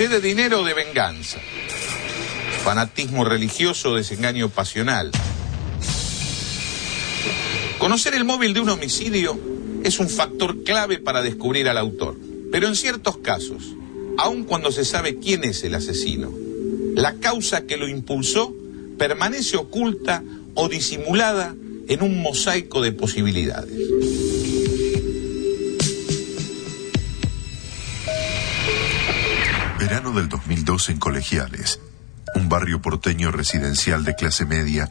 ¿Sed de dinero o de venganza? Fanatismo religioso o desengaño pasional. Conocer el móvil de un homicidio es un factor clave para descubrir al autor. Pero en ciertos casos, aun cuando se sabe quién es el asesino, la causa que lo impulsó permanece oculta o disimulada en un mosaico de posibilidades. Verano del 2002 en Colegiales, un barrio porteño residencial de clase media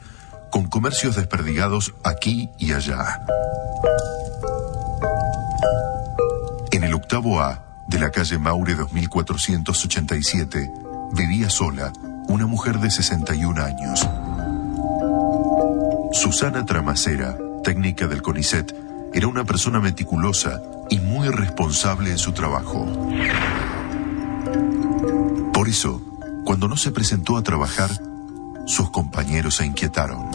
con comercios desperdigados aquí y allá. En el octavo A de la calle Maure 2487 vivía sola una mujer de 61 años. Susana Tramacera, técnica del CONICET, era una persona meticulosa y muy responsable en su trabajo. Por eso, cuando no se presentó a trabajar, sus compañeros se inquietaron.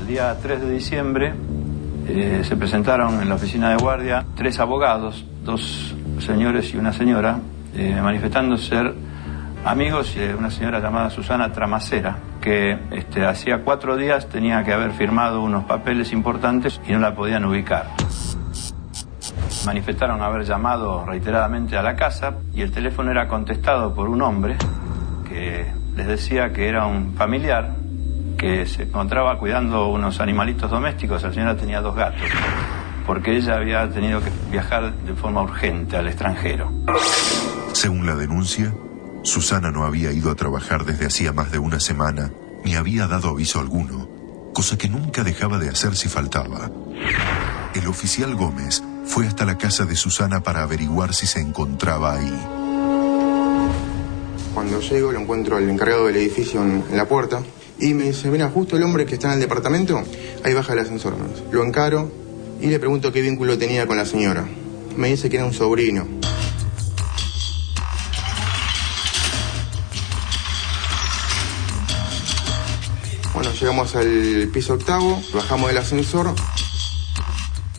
El día 3 de diciembre se presentaron en la oficina de guardia 3 abogados, 2 señores y una señora, manifestando ser amigos de una señora llamada Susana Tramacera, que hacía 4 días tenía que haber firmado unos papeles importantes y no la podían ubicar. Manifestaron haber llamado reiteradamente a la casa y el teléfono era contestado por un hombre que les decía que era un familiar que se encontraba cuidando unos animalitos domésticos. La señora tenía 2 gatos, porque ella había tenido que viajar de forma urgente al extranjero. Según la denuncia, Susana no había ido a trabajar desde hacía más de una semana, ni había dado aviso alguno, cosa que nunca dejaba de hacer si faltaba. El oficial Gómez fue hasta la casa de Susana para averiguar si se encontraba ahí. Cuando llego, lo encuentro al encargado del edificio en la puerta y me dice: mira, justo el hombre que está en el departamento, ahí baja el ascensor. Lo encaro y le pregunto qué vínculo tenía con la señora. Me dice que era un sobrino. Bueno, llegamos al piso octavo, bajamos del ascensor,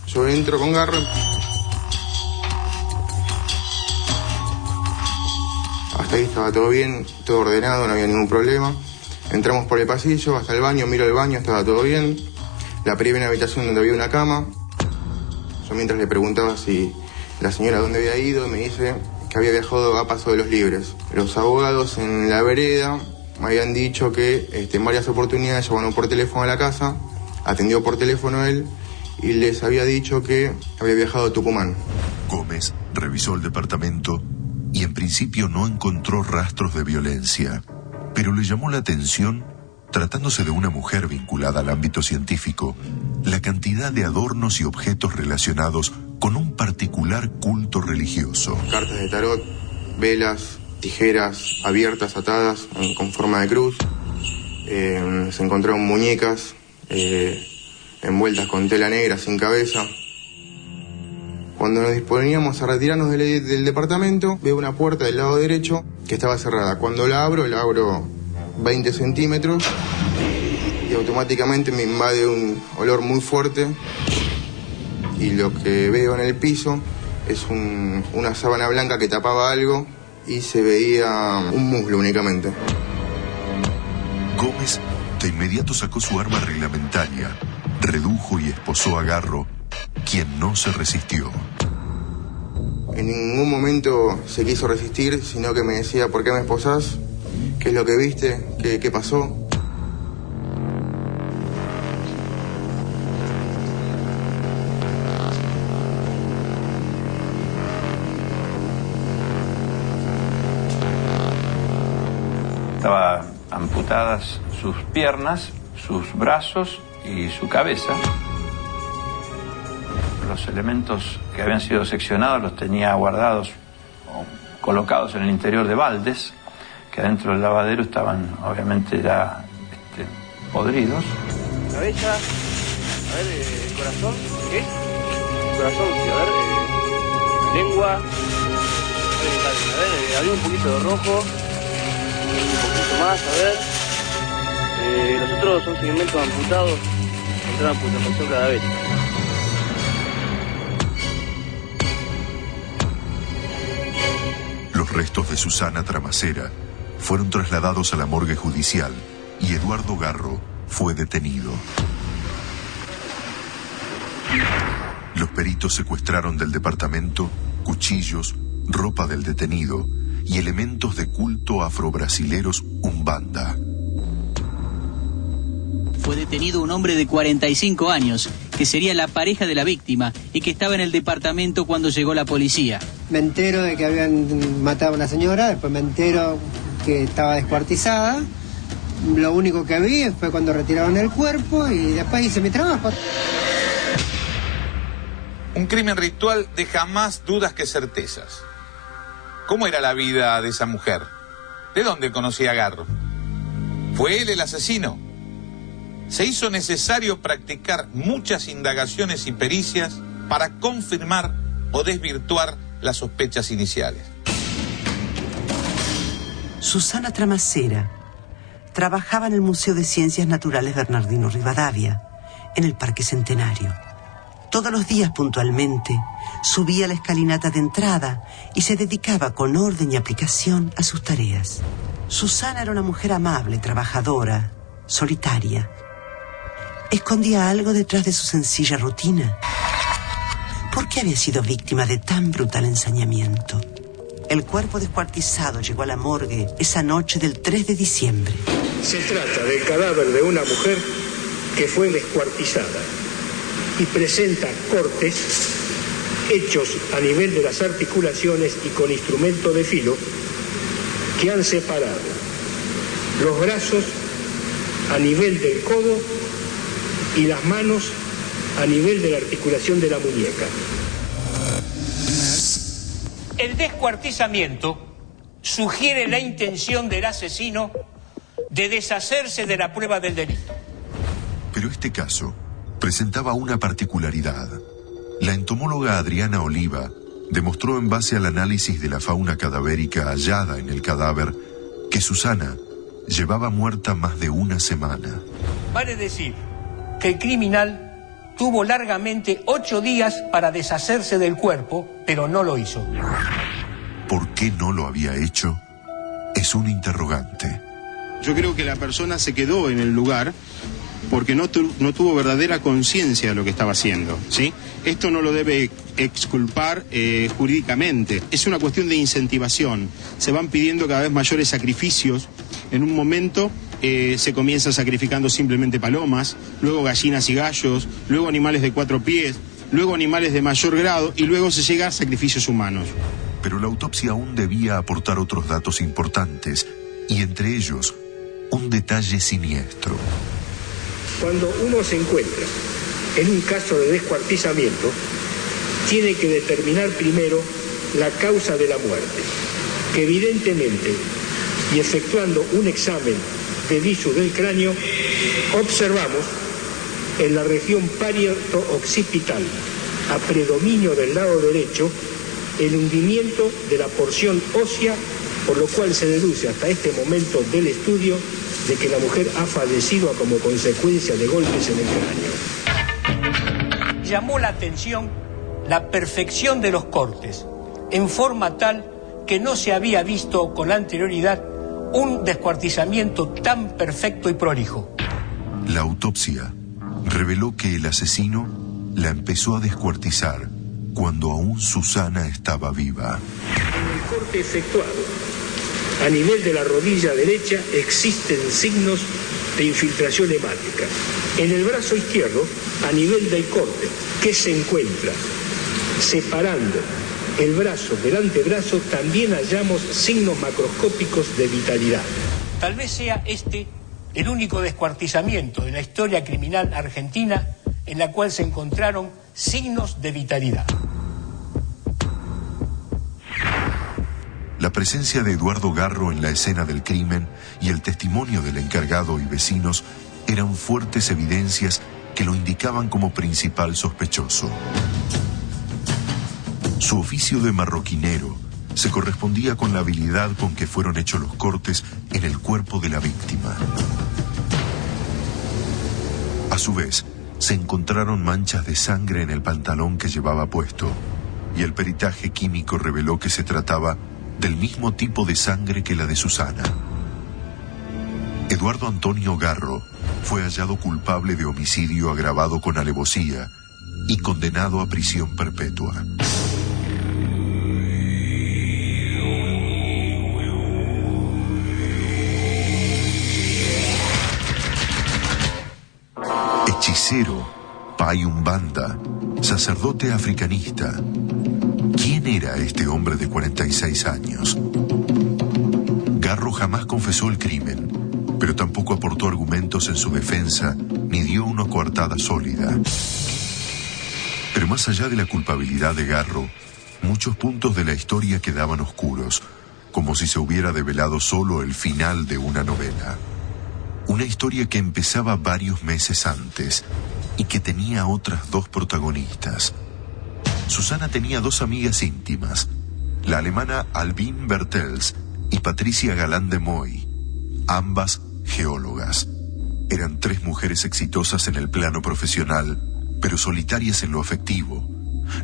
yo entro con garro. Hasta ahí estaba todo bien, todo ordenado, no había ningún problema. Entramos por el pasillo, hasta el baño, miro el baño, estaba todo bien. La primera habitación donde había una cama. Yo mientras le preguntaba si la señora dónde había ido, me dice que había viajado a Paso de los Libres. Los abogados en la vereda me habían dicho que en varias oportunidades llamaron por teléfono a la casa, atendió por teléfono él y les había dicho que había viajado a Tucumán. Gómez revisó el departamento y en principio no encontró rastros de violencia, pero le llamó la atención, tratándose de una mujer vinculada al ámbito científico, la cantidad de adornos y objetos relacionados con un particular culto religioso. Cartas de tarot, velas, tijeras abiertas, atadas, con forma de cruz. Se encontraron muñecas envueltas con tela negra, sin cabeza. Cuando nos disponíamos a retirarnos del departamento, veo una puerta del lado derecho que estaba cerrada. Cuando la abro 20 centímetros y automáticamente me invade un olor muy fuerte y lo que veo en el piso es una sábana blanca que tapaba algo y se veía un muslo únicamente. Gómez de inmediato sacó su arma reglamentaria, redujo y esposó a Garro, quien no se resistió. En ningún momento se quiso resistir, sino que me decía: ¿por qué me esposás? ¿Qué es lo que viste? ¿Qué pasó? Estaban amputadas sus piernas, sus brazos y su cabeza. Los elementos que habían sido seccionados los tenía guardados o colocados en el interior de baldes, que adentro del lavadero estaban obviamente ya podridos. Cabeza, a ver, el corazón, ¿qué? Corazón, sí, a ver, lengua, a ver, había un poquito de rojo, un poquito más, a ver. Los otros son segmentos amputados, entraron amputación cada vez. Los restos de Susana Tramacera fueron trasladados a la morgue judicial y Eduardo Garro fue detenido. Los peritos secuestraron del departamento cuchillos, ropa del detenido y elementos de culto afrobrasileros Umbanda. Fue detenido un hombre de 45 años, que sería la pareja de la víctima y que estaba en el departamento cuando llegó la policía. Me entero de que habían matado a una señora, después me entero que estaba descuartizada. Lo único que vi fue cuando retiraron el cuerpo y después hice mi trabajo. Un crimen ritual deja más dudas que certezas. ¿Cómo era la vida de esa mujer? ¿De dónde conocía a Garro? ¿Fue él el asesino? Se hizo necesario practicar muchas indagaciones y pericias para confirmar o desvirtuar las sospechas iniciales. Susana Tramacera trabajaba en el Museo de Ciencias Naturales Bernardino Rivadavia, en el Parque Centenario. Todos los días puntualmente subía la escalinata de entrada y se dedicaba con orden y aplicación a sus tareas. Susana era una mujer amable, trabajadora, solitaria. Escondía algo detrás de su sencilla rutina. ¿Por qué había sido víctima de tan brutal ensañamiento? El cuerpo descuartizado llegó a la morgue esa noche del 3 de diciembre. Se trata del cadáver de una mujer que fue descuartizada y presenta cortes hechos a nivel de las articulaciones y con instrumento de filo que han separado los brazos a nivel del codo y las manos a nivel de la articulación de la muñeca. El descuartizamiento sugiere la intención del asesino de deshacerse de la prueba del delito. Pero este caso presentaba una particularidad. La entomóloga Adriana Oliva demostró en base al análisis de la fauna cadavérica hallada en el cadáver que Susana llevaba muerta más de una semana. Vale decir que el criminal tuvo largamente 8 días para deshacerse del cuerpo, pero no lo hizo. ¿Por qué no lo había hecho? Es un interrogante. Yo creo que la persona se quedó en el lugar porque no tuvo verdadera conciencia de lo que estaba haciendo, ¿sí? Esto no lo debe exculpar jurídicamente. Es una cuestión de incentivación. Se van pidiendo cada vez mayores sacrificios. En un momento se comienza sacrificando simplemente palomas, luego gallinas y gallos, luego animales de 4 pies, luego animales de mayor grado y luego se llega a sacrificios humanos. Pero la autopsia aún debía aportar otros datos importantes y entre ellos un detalle siniestro. Cuando uno se encuentra en un caso de descuartizamiento, tiene que determinar primero la causa de la muerte, que evidentemente, y efectuando un examen de visu del cráneo, observamos en la región parieto-occipital, a predominio del lado derecho, el hundimiento de la porción ósea, por lo cual se deduce hasta este momento del estudio de que la mujer ha fallecido como consecuencia de golpes en el cráneo. Llamó la atención la perfección de los cortes, en forma tal que no se había visto con anterioridad un descuartizamiento tan perfecto y prolijo. La autopsia reveló que el asesino la empezó a descuartizar cuando aún Susana estaba viva. En el corte efectuado a nivel de la rodilla derecha existen signos de infiltración hemática. En el brazo izquierdo, a nivel del corte, que se encuentra separando el brazo del antebrazo, también hallamos signos macroscópicos de vitalidad. Tal vez sea este el único descuartizamiento en la historia criminal argentina en la cual se encontraron signos de vitalidad. La presencia de Eduardo Garro en la escena del crimen y el testimonio del encargado y vecinos eran fuertes evidencias que lo indicaban como principal sospechoso. Su oficio de marroquinero se correspondía con la habilidad con que fueron hechos los cortes en el cuerpo de la víctima. A su vez, se encontraron manchas de sangre en el pantalón que llevaba puesto y el peritaje químico reveló que se trataba del mismo tipo de sangre que la de Susana. Eduardo Antonio Garro fue hallado culpable de homicidio agravado con alevosía y condenado a prisión perpetua. Hechicero, pai umbanda, sacerdote africanista. ¿Quién era este hombre de 46 años? Garro jamás confesó el crimen, pero tampoco aportó argumentos en su defensa ni dio una coartada sólida. Pero más allá de la culpabilidad de Garro, muchos puntos de la historia quedaban oscuros, como si se hubiera develado solo el final de una novela. Una historia que empezaba varios meses antes y que tenía otras dos protagonistas. Susana tenía dos amigas íntimas, la alemana Albine Bertels y Patricia Galán de Moy, ambas geólogas. Eran tres mujeres exitosas en el plano profesional, pero solitarias en lo afectivo.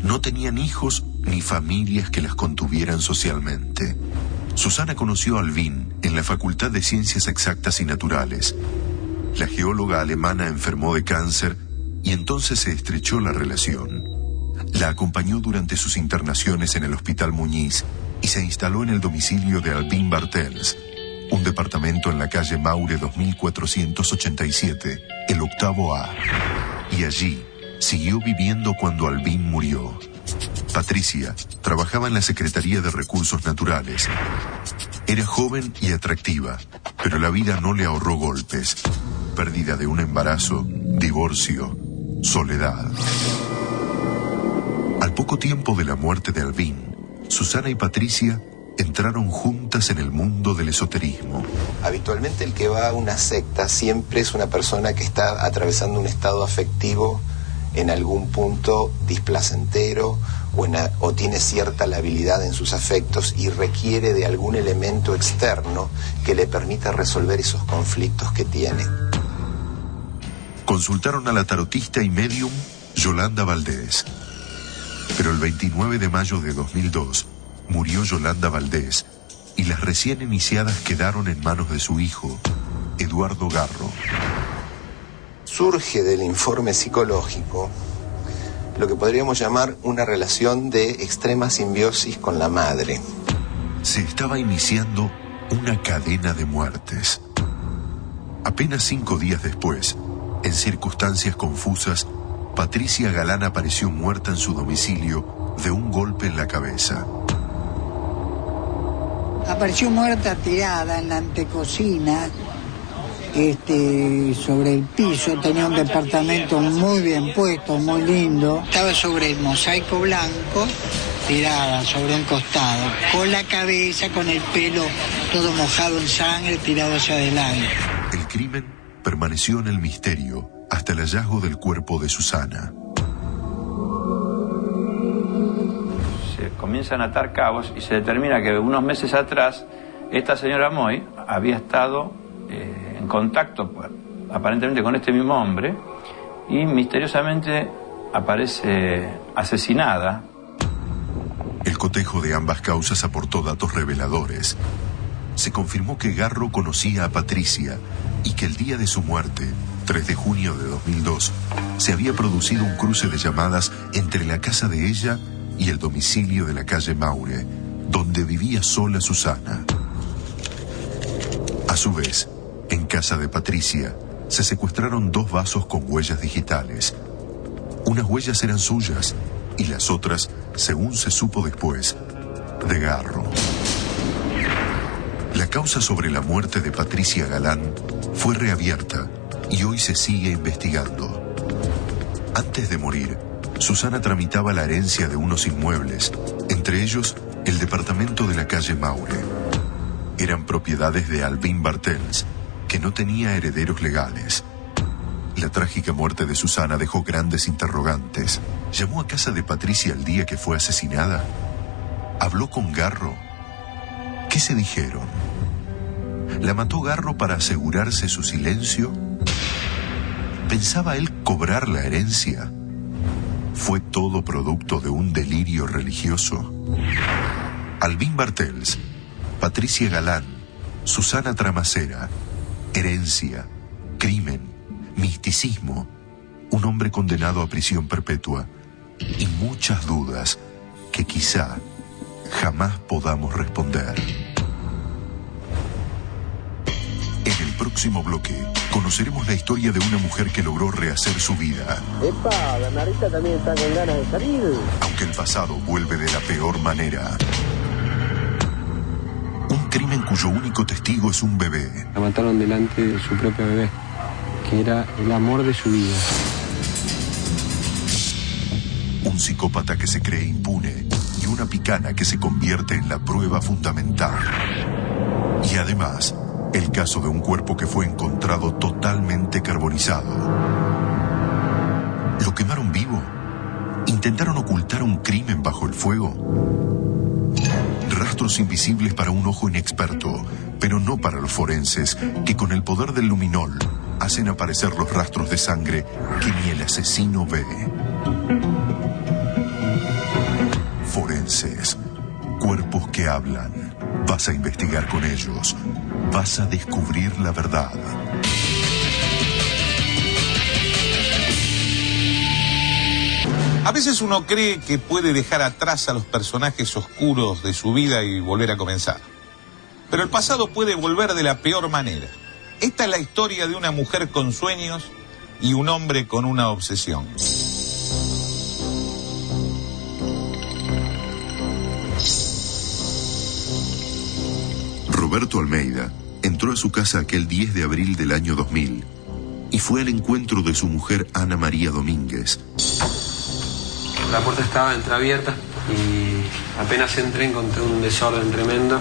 No tenían hijos ni familias que las contuvieran socialmente. Susana conoció a Albine en la Facultad de Ciencias Exactas y Naturales. La geóloga alemana enfermó de cáncer y entonces se estrechó la relación. La acompañó durante sus internaciones en el Hospital Muñiz y se instaló en el domicilio de Albine Bertels, un departamento en la calle Maure 2487, el 8º A. Y allí siguió viviendo cuando Albine murió. Patricia trabajaba en la Secretaría de Recursos Naturales. Era joven y atractiva, pero la vida no le ahorró golpes. Pérdida de un embarazo, divorcio, soledad. Al poco tiempo de la muerte de Albine, Susana y Patricia entraron juntas en el mundo del esoterismo. Habitualmente el que va a una secta siempre es una persona que está atravesando un estado afectivo en algún punto displacentero o tiene cierta labilidad en sus afectos y requiere de algún elemento externo que le permita resolver esos conflictos que tiene. Consultaron a la tarotista y medium Yolanda Valdés. Pero el 29 de mayo de 2002 murió Yolanda Valdés y las recién iniciadas quedaron en manos de su hijo, Eduardo Garro. Surge del informe psicológico lo que podríamos llamar una relación de extrema simbiosis con la madre. Se estaba iniciando una cadena de muertes. Apenas 5 días después, en circunstancias confusas, Patricia Galán apareció muerta en su domicilio de un golpe en la cabeza. Apareció muerta tirada en la antecocina, sobre el piso. Tenía un departamento muy bien puesto, muy lindo. Estaba sobre el mosaico blanco, tirada sobre un costado, con la cabeza, con el pelo todo mojado en sangre, tirado hacia adelante. El crimen permaneció en el misterio hasta el hallazgo del cuerpo de Susana. Se comienzan a atar cabos y se determina que unos meses atrás esta señora Moy había estado en contacto aparentemente con este mismo hombre y misteriosamente aparece asesinada. El cotejo de ambas causas aportó datos reveladores. Se confirmó que Garro conocía a Patricia y que el día de su muerte, 3 de junio de 2002, se había producido un cruce de llamadas entre la casa de ella y el domicilio de la calle Maure, donde vivía sola Susana. A su vez, en casa de Patricia, se secuestraron 2 vasos con huellas digitales. Unas huellas eran suyas y las otras, según se supo después, de Garro. La causa sobre la muerte de Patricia Galán fue reabierta y hoy se sigue investigando. Antes de morir, Susana tramitaba la herencia de unos inmuebles, entre ellos el departamento de la calle Maure. Eran propiedades de Albine Bertels, que no tenía herederos legales. La trágica muerte de Susana dejó grandes interrogantes. ¿Llamó a casa de Patricia el día que fue asesinada? ¿Habló con Garro? ¿Qué se dijeron? ¿La mató Garro para asegurarse su silencio? ¿Pensaba él cobrar la herencia? ¿Fue todo producto de un delirio religioso? Albín Bartels, Patricia Galán, Susana Tramacera, herencia, crimen, misticismo, un hombre condenado a prisión perpetua y muchas dudas que quizá jamás podamos responder. En el próximo bloque conoceremos la historia de una mujer que logró rehacer su vida. ¡Epa! Bernardita también está con ganas de salir. Aunque el pasado vuelve de la peor manera. Un crimen cuyo único testigo es un bebé. La mataron delante de su propio bebé, que era el amor de su vida. Un psicópata que se cree impune y una picana que se convierte en la prueba fundamental. Y además, el caso de un cuerpo que fue encontrado totalmente carbonizado. ¿Lo quemaron vivo? ¿Intentaron ocultar un crimen bajo el fuego? Rastros invisibles para un ojo inexperto, pero no para los forenses, que con el poder del luminol hacen aparecer los rastros de sangre que ni el asesino ve. Forenses, cuerpos que hablan. Vas a investigar con ellos. Vas a descubrir la verdad. A veces uno cree que puede dejar atrás a los personajes oscuros de su vida y volver a comenzar. Pero el pasado puede volver de la peor manera. Esta es la historia de una mujer con sueños y un hombre con una obsesión. Roberto Almeida entró a su casa aquel 10 de abril del año 2000 y fue al encuentro de su mujer Ana María Domínguez. La puerta estaba entreabierta y apenas entré encontré un desorden tremendo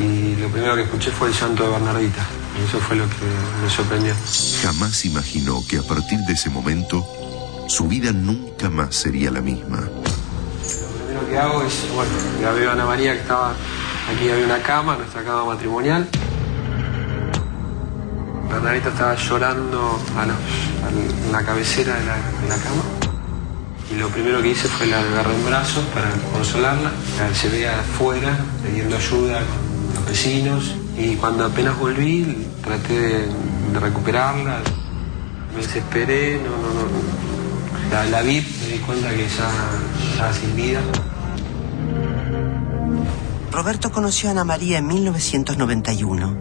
y lo primero que escuché fue el llanto de Bernardita. Y eso fue lo que me sorprendió. Jamás imaginó que a partir de ese momento su vida nunca más sería la misma. Lo primero que hago es, ya veo a Ana María que estaba... Aquí había una cama, nuestra cama matrimonial. Bernardita estaba llorando en la cabecera de la cama. Y lo primero que hice fue la agarré en brazos para consolarla. Se veía afuera, pidiendo ayuda con los vecinos. Y cuando apenas volví, traté de recuperarla. Me desesperé, la vi, me di cuenta que ya estaba sin vida. Roberto conoció a Ana María en 1991.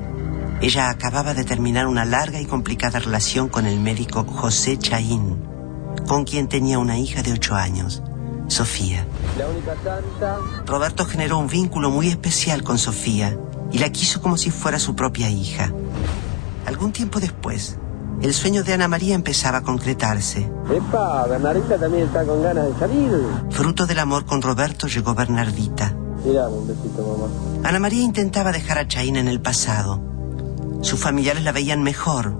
Ella acababa de terminar una larga y complicada relación con el médico José Chaín, con quien tenía una hija de 8 años, Sofía. La única santa. Roberto generó un vínculo muy especial con Sofía y la quiso como si fuera su propia hija. Algún tiempo después, el sueño de Ana María empezaba a concretarse. ¡Epa! Bernardita también está con ganas de salir. Fruto del amor con Roberto llegó Bernardita. Mirá, un besito, mamá. Ana María intentaba dejar a Chaín en el pasado. Sus familiares la veían mejor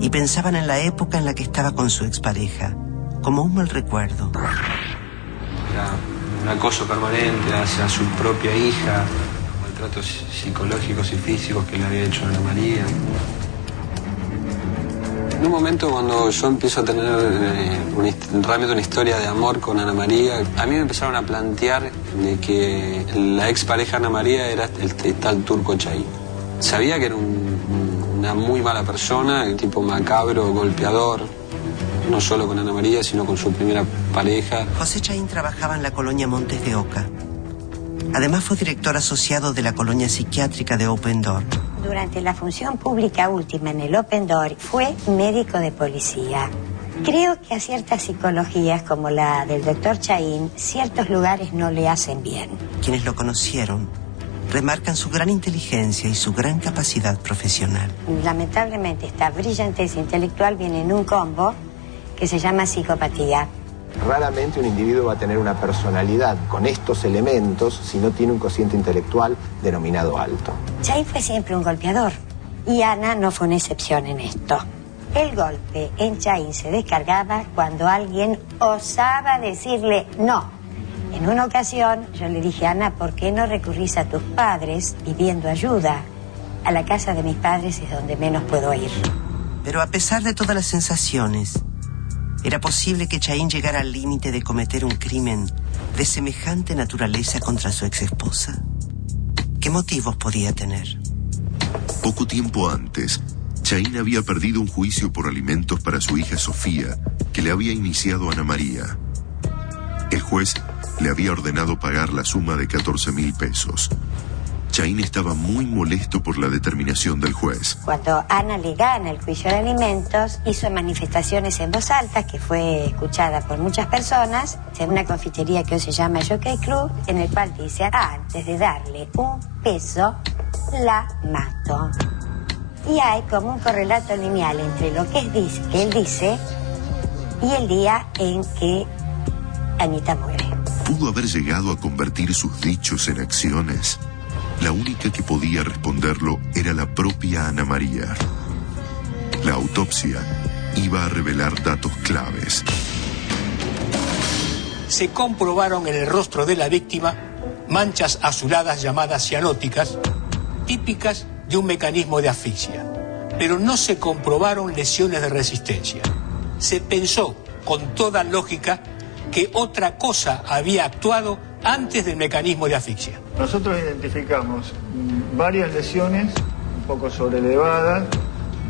y pensaban en la época en la que estaba con su expareja, como un mal recuerdo. Era un acoso permanente hacia su propia hija, maltratos psicológicos y físicos que le había hecho Ana María. En un momento cuando yo empiezo a tener realmente una historia de amor con Ana María, a mí me empezaron a plantear de que la expareja Ana María era el tal Turco Chaín. Sabía que era una muy mala persona, el tipo macabro, golpeador, no solo con Ana María, sino con su primera pareja. José Chaín trabajaba en la colonia Montes de Oca. Además fue director asociado de la colonia psiquiátrica de Open Door. Durante la función pública última en el Open Door fue médico de policía. Creo que a ciertas psicologías como la del doctor Chaín, ciertos lugares no le hacen bien. Quienes lo conocieron remarcan su gran inteligencia y su gran capacidad profesional. Lamentablemente esta brillantez intelectual viene en un combo que se llama psicopatía. Raramente un individuo va a tener una personalidad con estos elementos si no tiene un cociente intelectual denominado alto. Chaín fue siempre un golpeador y Ana no fue una excepción en esto. El golpe en Chaín se descargaba cuando alguien osaba decirle no. En una ocasión yo le dije, Ana, ¿por qué no recurrís a tus padres pidiendo ayuda? A la casa de mis padres es donde menos puedo ir. Pero a pesar de todas las sensaciones, era posible que Chaín llegara al límite de cometer un crimen de semejante naturaleza contra su exesposa? ¿Qué motivos podía tener? Poco tiempo antes, Chaín había perdido un juicio por alimentos para su hija Sofía, que le había iniciado Ana María. El juez le había ordenado pagar la suma de 14.000 pesos. Chaín estaba muy molesto por la determinación del juez. Cuando Ana le gana el juicio de alimentos, hizo manifestaciones en voz alta, que fue escuchada por muchas personas, en una confitería que hoy se llama Jockey Club, en el cual dice, antes de darle un peso, la mato. Y hay como un correlato lineal entre lo que él dice y el día en que Anita muere. ¿Pudo haber llegado a convertir sus dichos en acciones? La única que podía responderlo era la propia Ana María. La autopsia iba a revelar datos claves. Se comprobaron en el rostro de la víctima manchas azuladas llamadas cianóticas, típicas de un mecanismo de asfixia, pero no se comprobaron lesiones de resistencia. Se pensó, con toda lógica, que otra cosa había actuado antes del mecanismo de asfixia. Nosotros identificamos varias lesiones un poco sobrelevadas,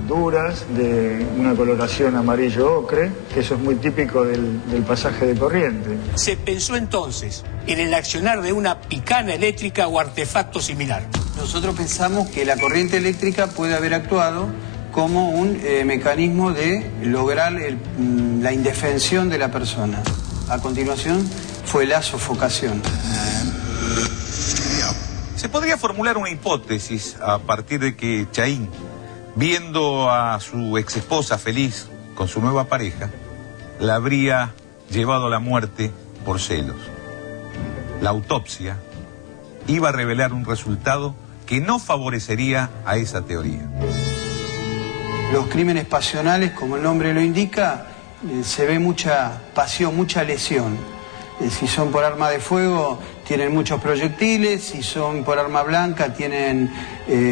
duras, de una coloración amarillo-ocre, que eso es muy típico del pasaje de corriente. Se pensó entonces en el accionar de una picana eléctrica o artefacto similar. Nosotros pensamos que la corriente eléctrica puede haber actuado como un mecanismo de lograr la indefensión de la persona. A continuación fue la sofocación. Se podría formular una hipótesis a partir de que Chaín, viendo a su exesposa feliz con su nueva pareja, la habría llevado a la muerte por celos. La autopsia iba a revelar un resultado que no favorecería a esa teoría. Los crímenes pasionales, como el nombre lo indica, se ve mucha pasión, mucha lesión. Si son por arma de fuego, tienen muchos proyectiles. Si son por arma blanca, tienen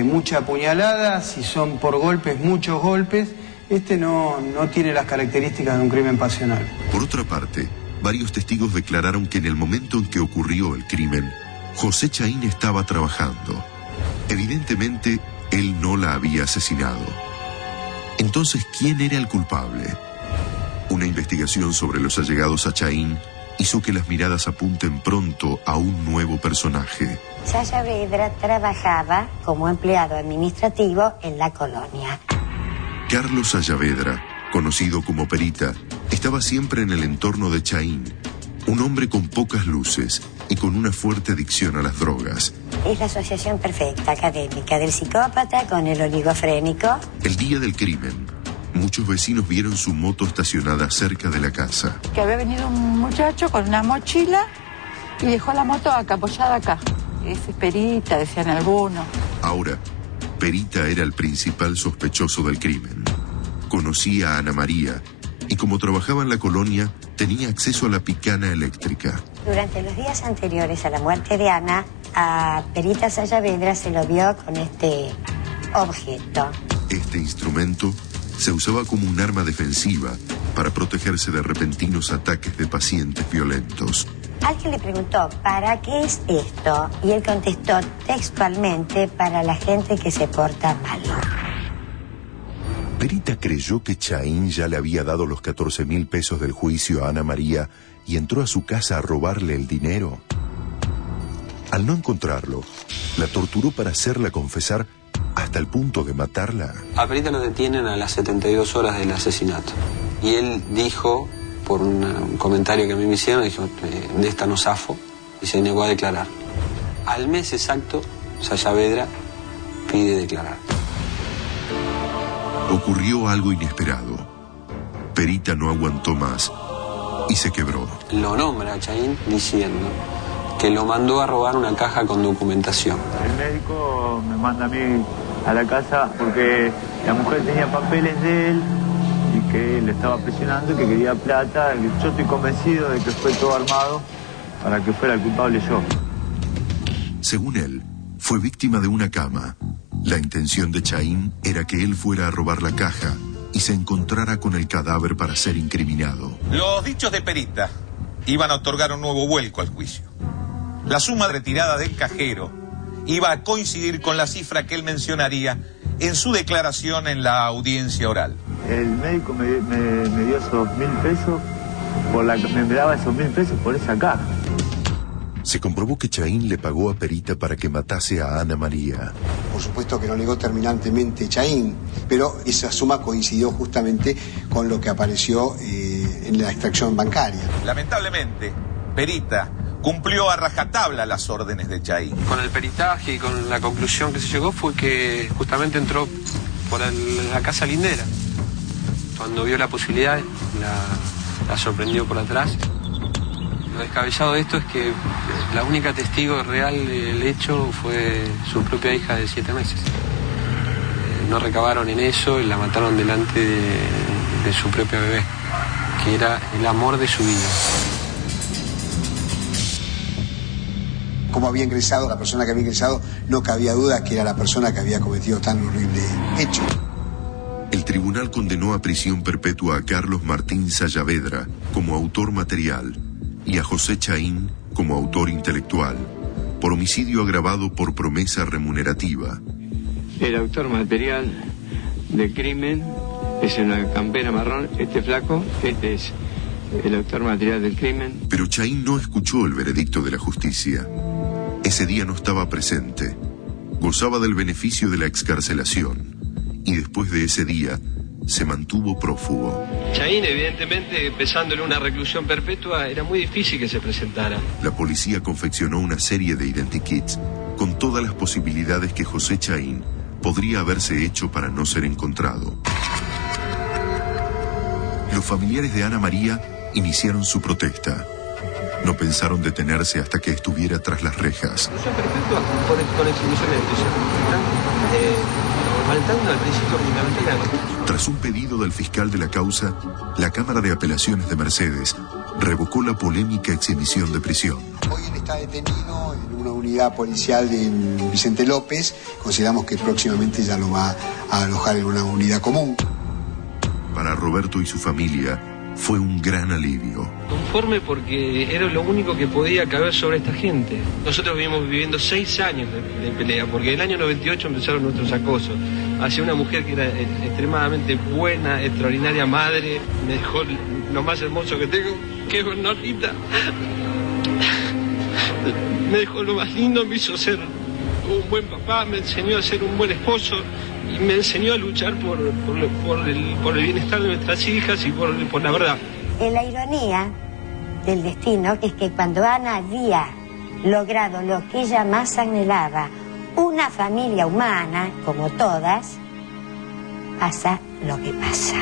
mucha puñalada. Si son por golpes, muchos golpes. Este no tiene las características de un crimen pasional. Por otra parte, varios testigos declararon que en el momento en que ocurrió el crimen, José Chaín estaba trabajando. Evidentemente, él no la había asesinado. Entonces, ¿quién era el culpable? Una investigación sobre los allegados a Chaín hizo que las miradas apunten pronto a un nuevo personaje. Sayavedra trabajaba como empleado administrativo en la colonia. Carlos Sayavedra, conocido como Perita, estaba siempre en el entorno de Chaín, un hombre con pocas luces y con una fuerte adicción a las drogas. Es la asociación perfecta académica del psicópata con el oligofrénico. El día del crimen, muchos vecinos vieron su moto estacionada cerca de la casa. Que había venido un muchacho con una mochila y dejó la moto acá, apoyada acá. Ese es Perita, decían algunos. Ahora, Perita era el principal sospechoso del crimen. Conocía a Ana María y como trabajaba en la colonia, tenía acceso a la picana eléctrica. Durante los días anteriores a la muerte de Ana, a Perita Sayavedra se lo vio con este objeto. Este instrumento se usaba como un arma defensiva para protegerse de repentinos ataques de pacientes violentos. Alguien le preguntó, ¿para qué es esto? Y él contestó textualmente, para la gente que se porta mal. Perita creyó que Chaín ya le había dado los 14.000 pesos del juicio a Ana María y entró a su casa a robarle el dinero. Al no encontrarlo, la torturó para hacerla confesar hasta el punto de matarla. A Perita lo detienen a las 72 horas del asesinato. Y él dijo, por un comentario que a mí me hicieron, dijo, de esta no zafo, y se negó a declarar. Al mes exacto, Sayavedra pide declarar. Ocurrió algo inesperado. Perita no aguantó más y se quebró. Lo nombra a Chaín diciendo que lo mandó a robar una caja con documentación. El médico me manda a mí a la casa porque la mujer tenía papeles de él y que le estaba presionando y que quería plata. Yo estoy convencido de que fue todo armado para que fuera el culpable yo. Según él, fue víctima de una cama. La intención de Chaín era que él fuera a robar la caja y se encontrara con el cadáver para ser incriminado. Los dichos de Perita iban a otorgar un nuevo vuelco al juicio. La suma retirada del cajero iba a coincidir con la cifra que él mencionaría en su declaración en la audiencia oral. El médico me dio esos 1.000 pesos, me daba esos 1.000 pesos por esa caja. Se comprobó que Chaín le pagó a Perita para que matase a Ana María. Por supuesto que lo negó terminantemente Chaín, pero esa suma coincidió justamente con lo que apareció en la extracción bancaria. Lamentablemente, Perita cumplió a rajatabla las órdenes de Chaín. Con el peritaje y con la conclusión que se llegó fue que justamente entró por la casa lindera. Cuando vio la posibilidad, la sorprendió por atrás. Lo descabellado de esto es que la única testigo real del hecho fue su propia hija de 7 meses. No recabaron en eso y la mataron delante de su propia bebé, que era el amor de su vida. Como había ingresado, la persona que había ingresado, no cabía duda que era la persona que había cometido tan horrible hecho. El tribunal condenó a prisión perpetua a Carlos Martín Sayavedra como autor material y a José Chaín como autor intelectual, por homicidio agravado por promesa remunerativa. El autor material del crimen es una campera marrón, este flaco, este es el autor material del crimen. Pero Chaín no escuchó el veredicto de la justicia. Ese día no estaba presente. Gozaba del beneficio de la excarcelación. Y después de ese día, se mantuvo prófugo. Chaín, evidentemente, pesándole una reclusión perpetua, era muy difícil que se presentara. La policía confeccionó una serie de identikits con todas las posibilidades que José Chaín podría haberse hecho para no ser encontrado. Los familiares de Ana María iniciaron su protesta. No pensaron detenerse hasta que estuviera tras las rejas. Reclusión perpetua con exhibición de prisión. Faltando al principio fundamental de la Constitución. Tras un pedido del fiscal de la causa, la Cámara de Apelaciones de Mercedes revocó la polémica exhibición de prisión. Hoy él está detenido en una unidad policial de Vicente López. Consideramos que próximamente ya lo va a alojar en una unidad común. Para Roberto y su familia fue un gran alivio. Conforme porque era lo único que podía caber sobre esta gente. Nosotros venimos viviendo 6 años de pelea, porque en el año 98 empezaron nuestros acosos hacia una mujer que era extremadamente buena, extraordinaria madre, me dejó lo más hermoso que tengo, que es Norita. Me dejó lo más lindo, me hizo ser un buen papá, me enseñó a ser un buen esposo y me enseñó a luchar por el bienestar de nuestras hijas y por la verdad. La ironía del destino es que cuando Ana había logrado lo que ella más anhelaba, una familia humana, como todas, pasa lo que pasa.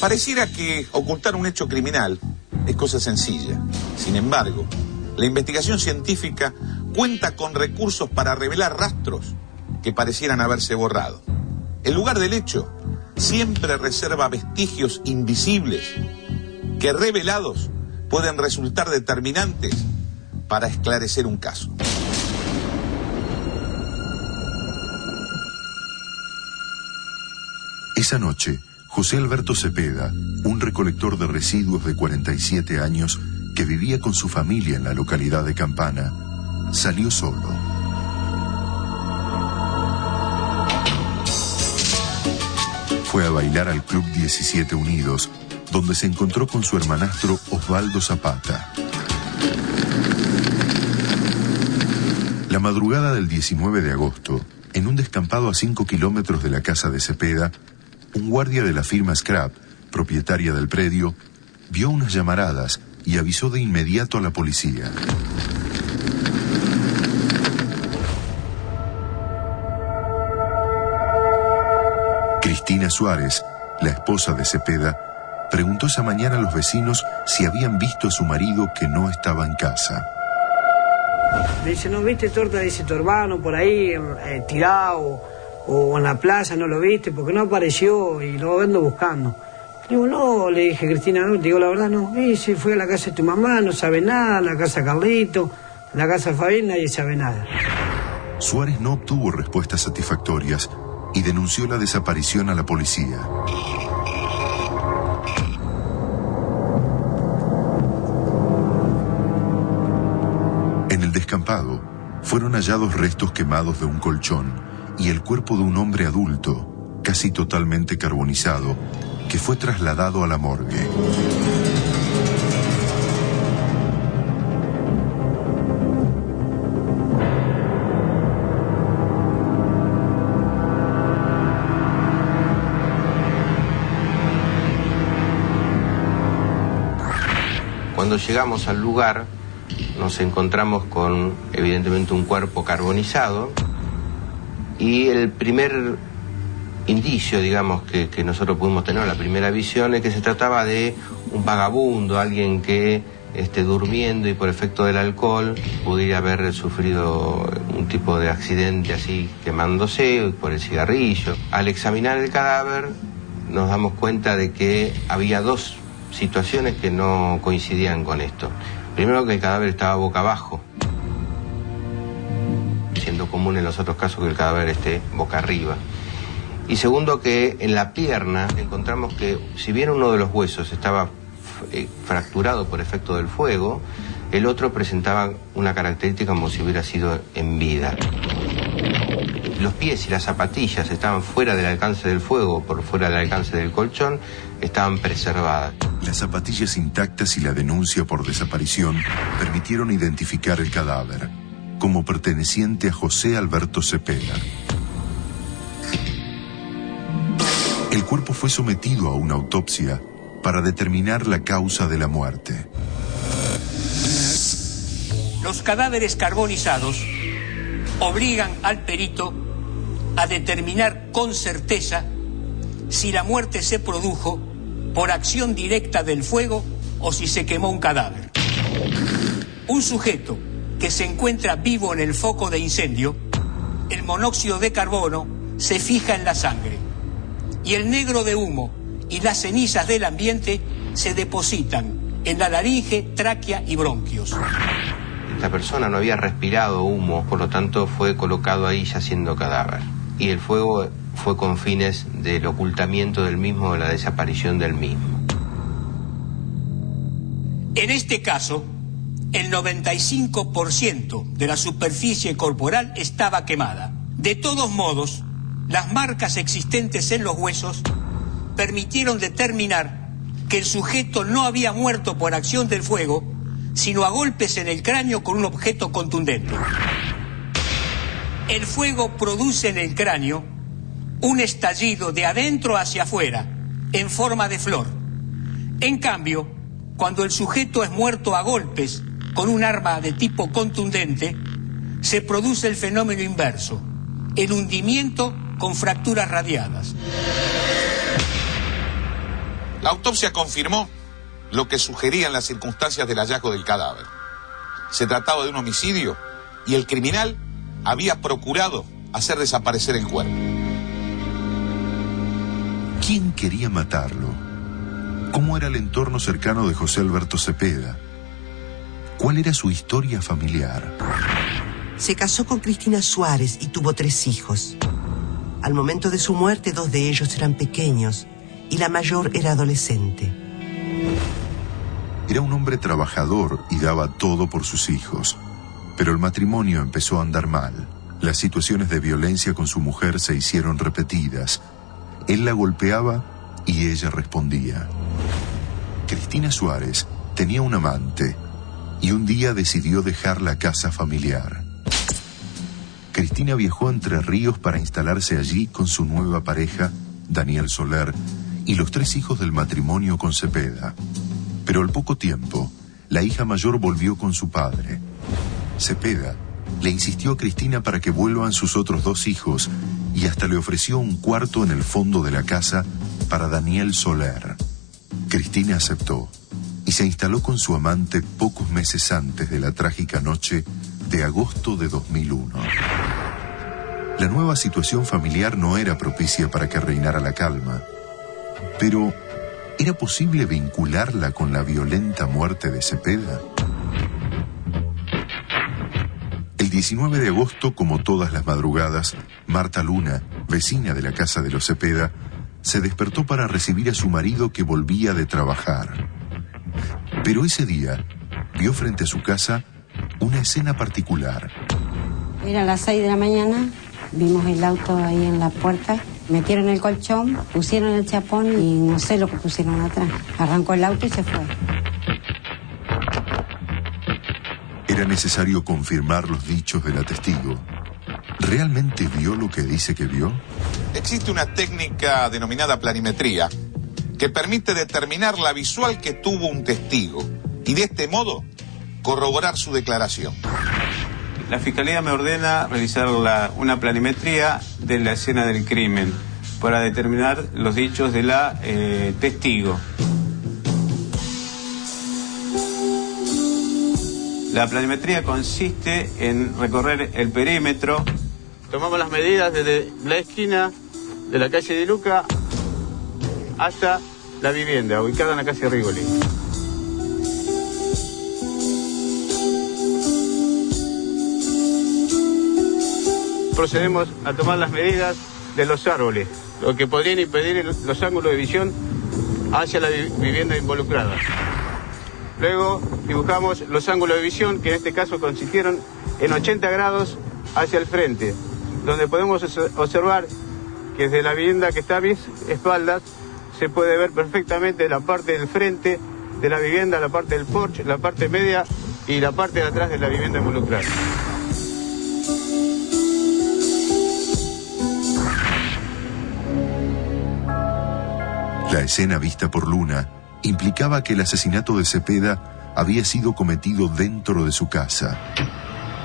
Pareciera que ocultar un hecho criminal es cosa sencilla. Sin embargo, la investigación científica cuenta con recursos para revelar rastros que parecieran haberse borrado. El lugar del hecho siempre reserva vestigios invisibles que, revelados, pueden resultar determinantes para esclarecer un caso. Esa noche, José Alberto Cepeda, un recolector de residuos de 47 años que vivía con su familia en la localidad de Campana, salió solo. Fue a bailar al Club 17 Unidos, donde se encontró con su hermanastro Osvaldo Zapata. La madrugada del 19 de agosto, en un descampado a 5 kilómetros de la casa de Cepeda, un guardia de la firma Scrap, propietaria del predio, vio unas llamaradas y avisó de inmediato a la policía. Cristina Suárez, la esposa de Cepeda, preguntó esa mañana a los vecinos si habían visto a su marido que no estaba en casa. Me dice, ¿no viste, Torta? Dice, tu hermano por ahí tirado. o en la plaza no lo viste, porque no apareció y lo ando buscando. Digo, no, le dije, Cristina, no, digo la verdad, no. Y se fue a la casa de tu mamá, no sabe nada, a la casa de Carlito, a la casa de Fabián, nadie sabe nada. Suárez no obtuvo respuestas satisfactorias y denunció la desaparición a la policía. En el descampado fueron hallados restos quemados de un colchón y el cuerpo de un hombre adulto, casi totalmente carbonizado, que fue trasladado a la morgue. Cuando llegamos al lugar, nos encontramos con, evidentemente, un cuerpo carbonizado y el primer indicio, digamos, que nosotros pudimos tener, la primera visión, es que se trataba de un vagabundo, alguien que durmiendo y por efecto del alcohol pudiera haber sufrido un tipo de accidente así quemándose por el cigarrillo. Al examinar el cadáver nos damos cuenta de que había dos situaciones que no coincidían con esto. Primero, que el cadáver estaba boca abajo, siendo común en los otros casos que el cadáver esté boca arriba. Y segundo, que en la pierna encontramos que si bien uno de los huesos estaba fracturado por efecto del fuego, el otro presentaba una característica como si hubiera sido en vida. Los pies y las zapatillas estaban fuera del alcance del fuego, por fuera del alcance del colchón, estaban preservadas. Las zapatillas intactas y la denuncia por desaparición permitieron identificar el cadáver como perteneciente a José Alberto Cepeda. El cuerpo fue sometido a una autopsia para determinar la causa de la muerte. Los cadáveres carbonizados obligan al perito a determinar con certeza si la muerte se produjo por acción directa del fuego o si se quemó un cadáver. Un sujeto que se encuentra vivo en el foco de incendio, el monóxido de carbono se fija en la sangre y el negro de humo y las cenizas del ambiente se depositan en la laringe, tráquea y bronquios. Esta persona no había respirado humo, por lo tanto fue colocado ahí ya siendo cadáver. Y el fuego fue con fines del ocultamiento del mismo, de la desaparición del mismo. En este caso, el 95% de la superficie corporal estaba quemada. De todos modos, las marcas existentes en los huesos permitieron determinar que el sujeto no había muerto por acción del fuego, sino a golpes en el cráneo con un objeto contundente. El fuego produce en el cráneo un estallido de adentro hacia afuera, en forma de flor. En cambio, cuando el sujeto es muerto a golpes con un arma de tipo contundente, se produce el fenómeno inverso, el hundimiento con fracturas radiadas. La autopsia confirmó lo que sugerían las circunstancias del hallazgo del cadáver. Se trataba de un homicidio y el criminal había procurado hacer desaparecer el cuerpo. ¿Quién quería matarlo? ¿Cómo era el entorno cercano de José Alberto Cepeda? ¿Cuál era su historia familiar? Se casó con Cristina Suárez y tuvo 3 hijos. Al momento de su muerte, 2 de ellos eran pequeños y la mayor era adolescente. Era un hombre trabajador y daba todo por sus hijos. Pero el matrimonio empezó a andar mal. Las situaciones de violencia con su mujer se hicieron repetidas. Él la golpeaba y ella respondía. Cristina Suárez tenía un amante y un día decidió dejar la casa familiar. Cristina viajó a Entre Ríos para instalarse allí con su nueva pareja, Daniel Soler, y los 3 hijos del matrimonio con Cepeda. Pero al poco tiempo, la hija mayor volvió con su padre. Cepeda le insistió a Cristina para que vuelvan sus otros 2 hijos y hasta le ofreció un cuarto en el fondo de la casa para Daniel Soler. Cristina aceptó y se instaló con su amante pocos meses antes de la trágica noche de agosto de 2001. La nueva situación familiar no era propicia para que reinara la calma. Pero, ¿era posible vincularla con la violenta muerte de Cepeda? El 19 de agosto, como todas las madrugadas, Marta Luna, vecina de la casa de los Cepeda, se despertó para recibir a su marido que volvía de trabajar. Pero ese día vio frente a su casa una escena particular. Era las 6 de la mañana, vimos el auto ahí en la puerta, metieron el colchón, pusieron el chapón y no sé lo que pusieron atrás. Arrancó el auto y se fue. Era necesario confirmar los dichos de la testigo. ¿Realmente vio lo que dice que vio? Existe una técnica denominada planimetría que permite determinar la visual que tuvo un testigo y de este modo corroborar su declaración. La Fiscalía me ordena realizar una planimetría de la escena del crimen para determinar los dichos de la testigo. La planimetría consiste en recorrer el perímetro. Tomamos las medidas desde la esquina de la calle de Luca hasta la vivienda, ubicada en la calle Rigoli. Procedemos a tomar las medidas de los árboles, lo que podrían impedir los ángulos de visión hacia la vivienda involucrada. Luego dibujamos los ángulos de visión, que en este caso consistieron en 80 grados hacia el frente, donde podemos observar que desde la vivienda que está a mis espaldas se puede ver perfectamente la parte del frente de la vivienda, la parte del porche, la parte media y la parte de atrás de la vivienda involucrada. La escena vista por Luna implicaba que el asesinato de Cepeda había sido cometido dentro de su casa,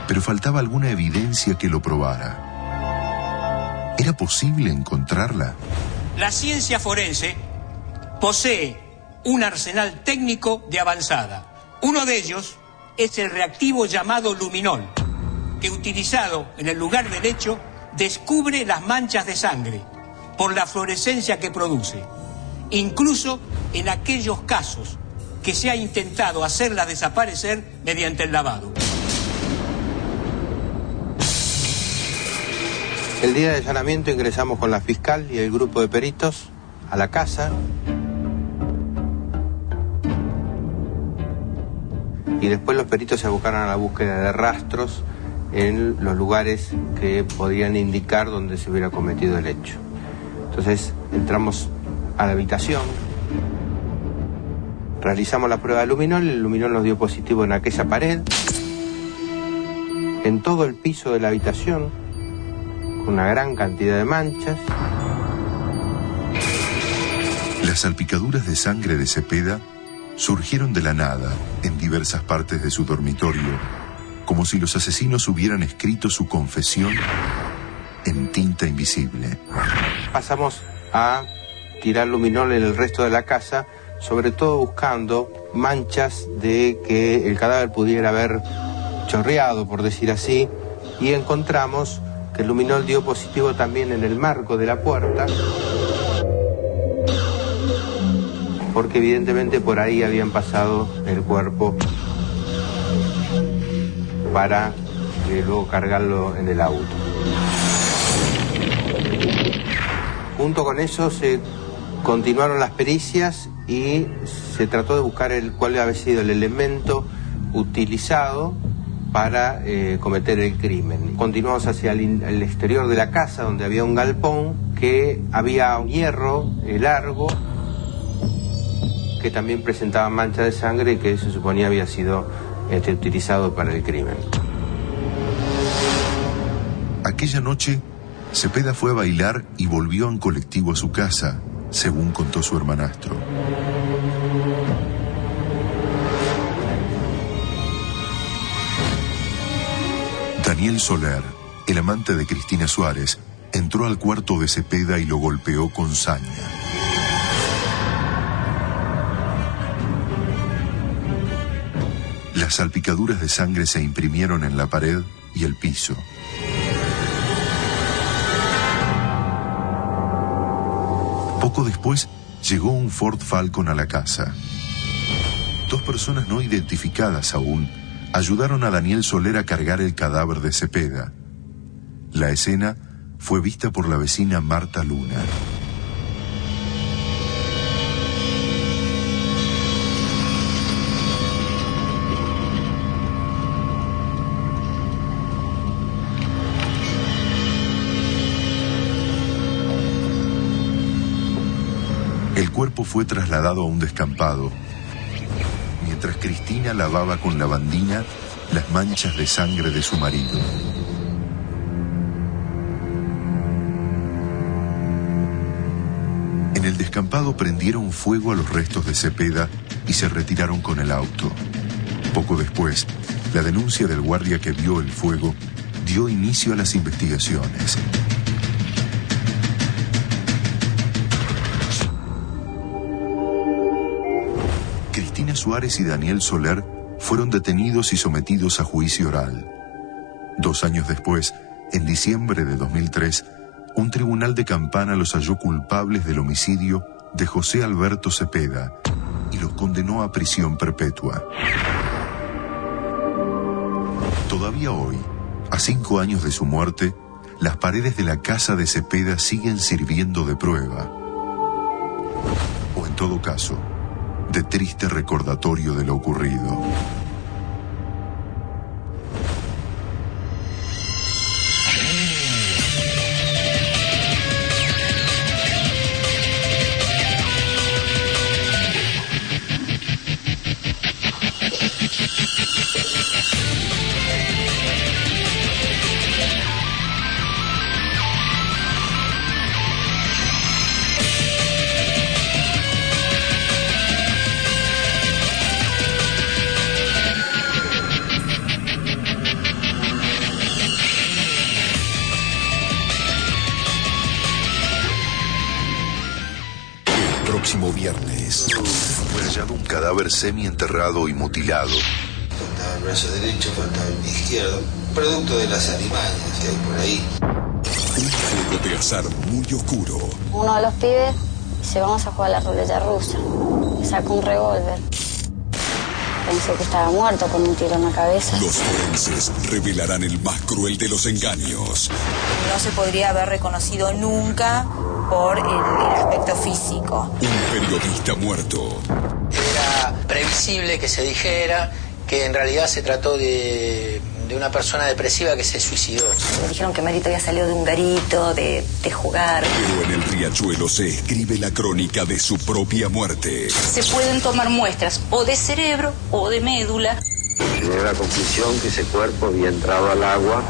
pero faltaba alguna evidencia que lo probara. ¿Era posible encontrarla? La ciencia forense posee un arsenal técnico de avanzada. Uno de ellos es el reactivo llamado luminol, que utilizado en el lugar del hecho descubre las manchas de sangre por la fluorescencia que produce. Incluso en aquellos casos que se ha intentado hacerla desaparecer mediante el lavado. El día de allanamiento ingresamos con la fiscal y el grupo de peritos a la casa. Y después los peritos se abocaron a la búsqueda de rastros en los lugares que podían indicar donde se hubiera cometido el hecho. Entonces entramos a la habitación, realizamos la prueba de luminol, el luminol nos dio positivo en aquella pared, en todo el piso de la habitación, con una gran cantidad de manchas. Las salpicaduras de sangre de Cepeda surgieron de la nada en diversas partes de su dormitorio, como si los asesinos hubieran escrito su confesión en tinta invisible. Pasamos a tirar luminol en el resto de la casa, sobre todo buscando manchas de que el cadáver pudiera haber chorreado, por decir así, y encontramos que el luminol dio positivo también en el marco de la puerta, porque evidentemente por ahí habían pasado el cuerpo para luego cargarlo en el auto. Junto con eso se continuaron las pericias y se trató de buscar cuál había sido el elemento utilizado para cometer el crimen. Continuamos hacia el exterior de la casa, donde había un galpón, que había un hierro largo, que también presentaba manchas de sangre y que se suponía había sido utilizado para el crimen. Aquella noche, Cepeda fue a bailar y volvió en colectivo a su casa, según contó su hermanastro. Daniel Soler, el amante de Cristina Suárez, entró al cuarto de Cepeda y lo golpeó con saña. Las salpicaduras de sangre se imprimieron en la pared y el piso. Poco después, llegó un Ford Falcon a la casa. 2 personas no identificadas aún ayudaron a Daniel Soler a cargar el cadáver de Cepeda. La escena fue vista por la vecina Marta Luna. El cuerpo fue trasladado a un descampado, mientras Cristina lavaba con lavandina las manchas de sangre de su marido. En el descampado prendieron fuego a los restos de Cepeda y se retiraron con el auto. Poco después, la denuncia del guardia que vio el fuego dio inicio a las investigaciones. Cristina Suárez y Daniel Soler fueron detenidos y sometidos a juicio oral. 2 años después, en diciembre de 2003, un tribunal de Campana los halló culpables del homicidio de José Alberto Cepeda y los condenó a prisión perpetua. Todavía hoy, a 5 años de su muerte, las paredes de la casa de Cepeda siguen sirviendo de prueba. O en todo caso, de triste recordatorio de lo ocurrido. Próximo viernes fue hallado un cadáver semienterrado y mutilado. Faltaba el brazo derecho, faltaba el izquierdo, producto de las alimañas que hay por ahí. Un juego de azar muy oscuro. Uno de los pibes dice, vamos a jugar a la ruleta rusa. Sacó un revólver. Pensé que estaba muerto con un tiro en la cabeza. Los forenses revelarán el más cruel de los engaños. No se podría haber reconocido nunca por el aspecto físico. Un periodista muerto. Era previsible que se dijera que en realidad se trató de una persona depresiva que se suicidó. Me dijeron que Marito había salido de un garito, de jugar. Pero en el Riachuelo se escribe la crónica de su propia muerte. Se pueden tomar muestras o de cerebro o de médula. Llegó a la conclusión que ese cuerpo había entrado al agua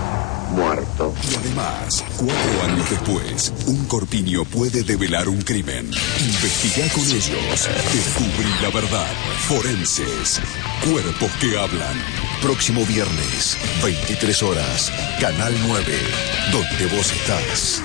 muerto. Y además, 4 años después, un corpiño puede develar un crimen. Investiga con ellos. Descubrí la verdad. Forenses. Cuerpos que hablan. Próximo viernes, 23 horas, Canal 9, donde vos estás.